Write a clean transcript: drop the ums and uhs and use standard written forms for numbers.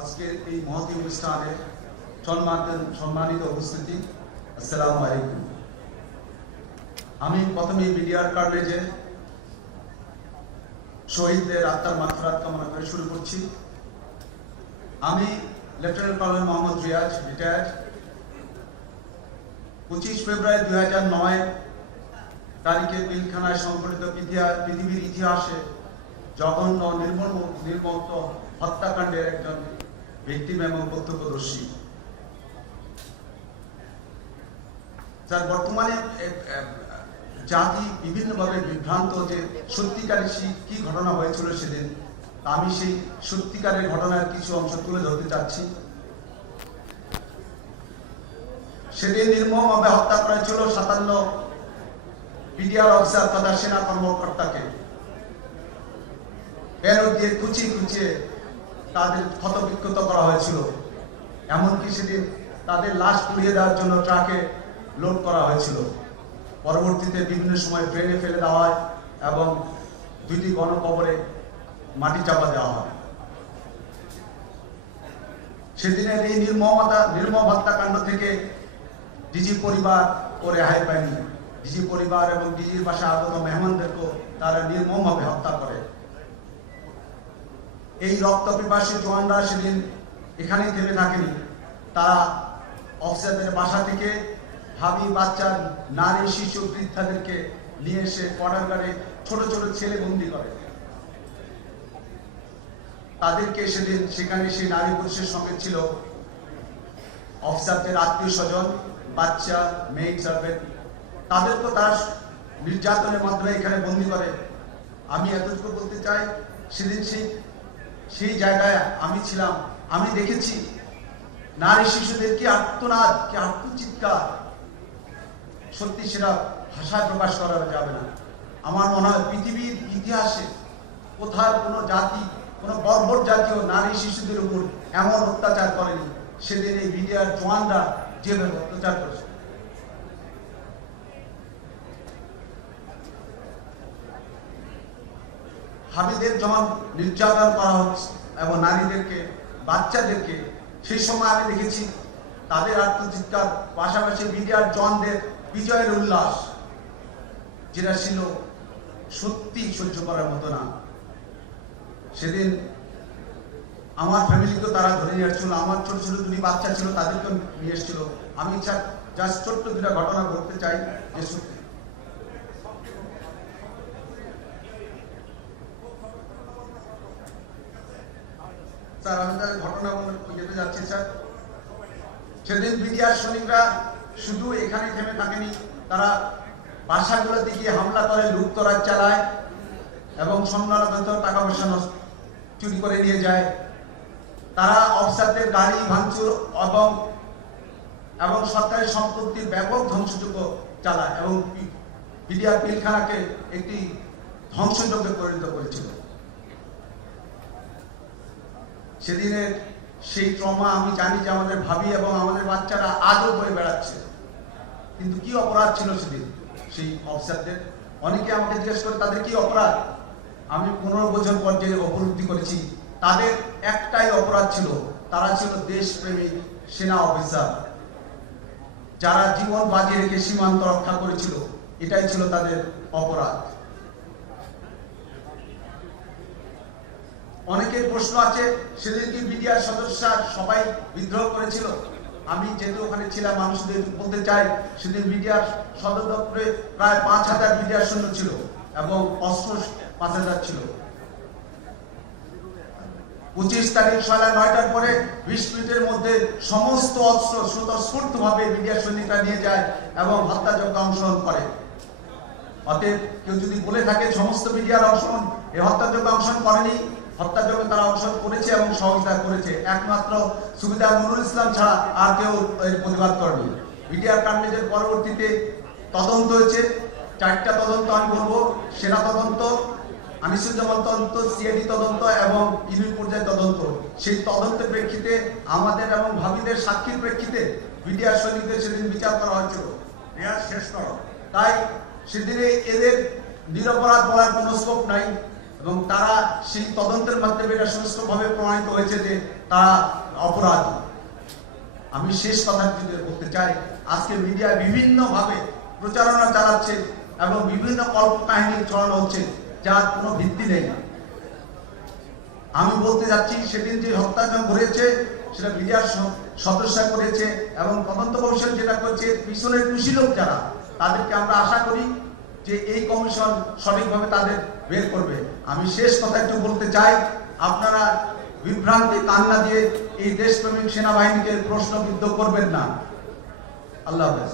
আজকের এই মহতী অনুষ্ঠানে সম্মানিত উপস্থিতি, আসসালামু আলাইকুম। আমি প্রথমে মিডিয়ার কার্ডেজে শহীদদের আত্মার মাগফিরাত কামনা করে শুরু করছি। আমি lieutenant colonel Mohammad Riaz, retired. 25 ফেব্রুয়ারি 2009 তারিখে পিলখানায় সংঘটিত পৃথিবীর ইতিহাসে জঘন্য নির্মম হত্যাকাণ্ডের একজন ভিকটিম এবং প্রত্যক্ষদর্শী। যার বর্তমানে জাতি বিভিন্নভাবে বিভ্রান্ত যে সত্যিকারের কি ঘটনা হয়েছিল সেদিন, আমি সেই সত্যিকারের ঘটনার কিছু অংশ তুলে ধরতে চাচ্ছি। সেদিন নির্মমভাবে হত্যা করা ছিল 57 বিডিআর অফিসার তথা সেনা কর্মকর্তাকে। ব্যালট দিয়ে খুঁচিয়ে তাদের ক্ষতবিক্ষত করা হয়েছিল। এমনকি সেদিন তাদের লাশ পুড়িয়ে দেওয়ার জন্য ট্রাকে লোড করা হয়েছিল। পরবর্তীতে বিভিন্ন সময় ট্রেনে ফেলে দেওয়া হয় এবং 2টি গণকবরে মাটি চাপা দেওয়া হয়। সেদিনের এই নির্মম হত্যাকাণ্ড থেকে ডিজি পরিবার ও রেহাই পায়নি। ডিজি পরিবার এবং ডিজির বাসায় আগত মেহমানদেরকেও তারা নির্মমভাবে হত্যা করে। এই রক্তপিপাসী জওয়ানরা সেদিন এখানেই থেমে থাকেনি। তারা অফিসারদের বাসা থেকে ভাবি, বাচ্চা, নারী, শিশু, বৃদ্ধাদেরকে নিয়ে এসে কোয়ার্টারে ছোট ছোট ছেলে বন্দি করে। তাদেরকে সেদিন সেখানে সেই নারী পুরুষের সঙ্গে ছিল অফিসারদের আত্মীয় স্বজন, বাচ্চা, মেয়ে সার্ভেন্ট। তাদেরকে তার নির্যাতনের মাধ্যমে এখানে বন্দি করে। আমি এতটুকু বলতে চাই, সেদিন সেই জায়গায় আমি ছিলাম। আমি দেখেছি নারী শিশুদের কি আর্তনাদ, কি আর্তচিৎকার, সত্যি সেটা ভাষায় প্রকাশ করা যাবে না। আমার মনে হয় পৃথিবীর ইতিহাসে কোথাও কোনো জাতি, কোনো বর্বর জাতীয় নারী শিশুদের উপর এমন অত্যাচার করেনি সেদিন এই বিডিআর জওয়ানরা যেভাবে অত্যাচার করেছে। হাবিদের যখন নির্যাতন করা হচ্ছে এবং নারীদেরকে, বাচ্চাদেরকে, সেই সময় আমি দেখেছি তাদের আত্মচিৎকার, পাশাপাশি বিডিআর জওয়ানদের বিজয়ের উল্লাস, যেটা ছিল সত্যি সহ্য করার মতো না। সেদিন আমার ফ্যামিলিকেও তারা ধরে নিয়ে আসছিল। আমার ছোট ছোট 2টি বাচ্চা ছিল, তাদেরকেও নিয়ে এসেছিল। আমি জাস্ট ছোট্ট 2টা ঘটনা বলতে চাই যে সত্যি স্যার, আমি তার ঘটনা যেতে যাচ্ছি স্যার। সেদিন বিডিআর সৈনিকরা শুধু এখানে থেমে থাকেনি, তারা বাসাগুলোতে গিয়ে হামলা করে, লুটতরাজ চালায় এবং সম্মানিত টাকা পয়সা চুরি করে নিয়ে যায়। তারা অফিসারদের গাড়ি ভাঙচুর এবং সরকারি সম্পত্তির ব্যাপক ধ্বংসযজ্ঞ চালায় এবং বিডিআর পিলখানাকে একটি ধ্বংসযজ্ঞে পরিণত করেছিল। সেদিনের সেই ট্রমা আমি জানি যে আমাদের ভাবি এবং আমাদের বাচ্চারা আজও বয়ে বেড়াচ্ছে। কিন্তু কি অপরাধ ছিল সেদিন সেই অফিসারদের? অনেকে আমাকে জিজ্ঞেস করে তাদের কি অপরাধ। আমি 15 বছর পর যে উপলব্ধি করেছি, তাদের একটাই অপরাধ ছিল, তারা ছিল দেশপ্রেমিক সেনা অফিসার, যারা জীবন বাজি রেখে সীমান্ত রক্ষা করেছিল। এটাই ছিল তাদের অপরাধ। অনেকের প্রশ্ন আছে, সেদিন কি বিডিআর সদস্যরা সবাই বিদ্রোহ করেছিল? আমি যেহেতু ওখানে ছিলাম, মানুষদের বলতে চাই, সেদিন বিডিআর সদর দপ্তরে প্রায় 5000 বিডিআর সৈন্য ছিল এবং অস্ত্র 5000 ছিল। 25 তারিখ সকাল 9টার পরে 20 মিনিটের মধ্যে সমস্ত অস্ত্র স্বতঃস্ফূর্তভাবে বিডিআর সৈনিকরা নিয়ে যায় এবং হত্যাযজ্ঞে অংশগ্রহণ করে। অতএব কেউ যদি বলে থাকে সমস্ত বিডিআর এই হত্যাযজ্ঞে অংশগ্রহণ করেনি, হত্যাযজ্ঞে তারা অংশগ্রহণ করেছে এবং সহযোগিতা করেছে, একমাত্র সুবিধা নুরুল ইসলাম ছাড়া আর কেউ এর প্রতিবাদ করেনি। বিডিআর কাণ্ডের পরবর্তীতে তদন্ত হয়েছে, 4টা তদন্ত আমি বলবো। সেনা তদন্ত, আনিসুজ্জামান তদন্ত, সিআইডি তদন্ত এবং ইউনিট পর্যায়ে তদন্ত। সেই তদন্তের প্রেক্ষিতে আমাদের এবং ভাবিদের সাক্ষীর প্রেক্ষিতে বিডিআর সৈনিকদের সেদিন বিচার করা হয়েছিল। শেষ করো। তাই সেদিনে এদের নিরপরাধ বলার কোনো স্কোপ নাই। এবং তারা সেই তদন্তের মাধ্যমে এটা সুষ্ঠুভাবে প্রমাণিত হয়েছে যে তারা অপরাধী। আমি শেষ কথা যদি বলতে চাই, আজকে মিডিয়া বিভিন্নভাবে প্রচারণা চালাচ্ছে এবং বিভিন্ন কল্পকাহিনী ছড়ানো হচ্ছে যার কোনো ভিত্তি নেই। আমি বলতে যাচ্ছি, সেদিন যে হত্যাকাণ্ড ঘটেছে সেটা মিডিয়ার সদস্য করেছে এবং তদন্ত কমিশন যেটা করছে পিছনের কুশীলক যারা, তাদেরকে আমরা আশা করি যে এই কমিশন সঠিকভাবে তাদের বের করবে। আমি শেষ কথা একটু বলতে চাই, আপনারা বিভ্রান্তি কান্না দিয়ে এই দেশপ্রেমিক সেনাবাহিনীকে প্রশ্নবিদ্ধ করবেন না। আল্লাহ হাফেজ।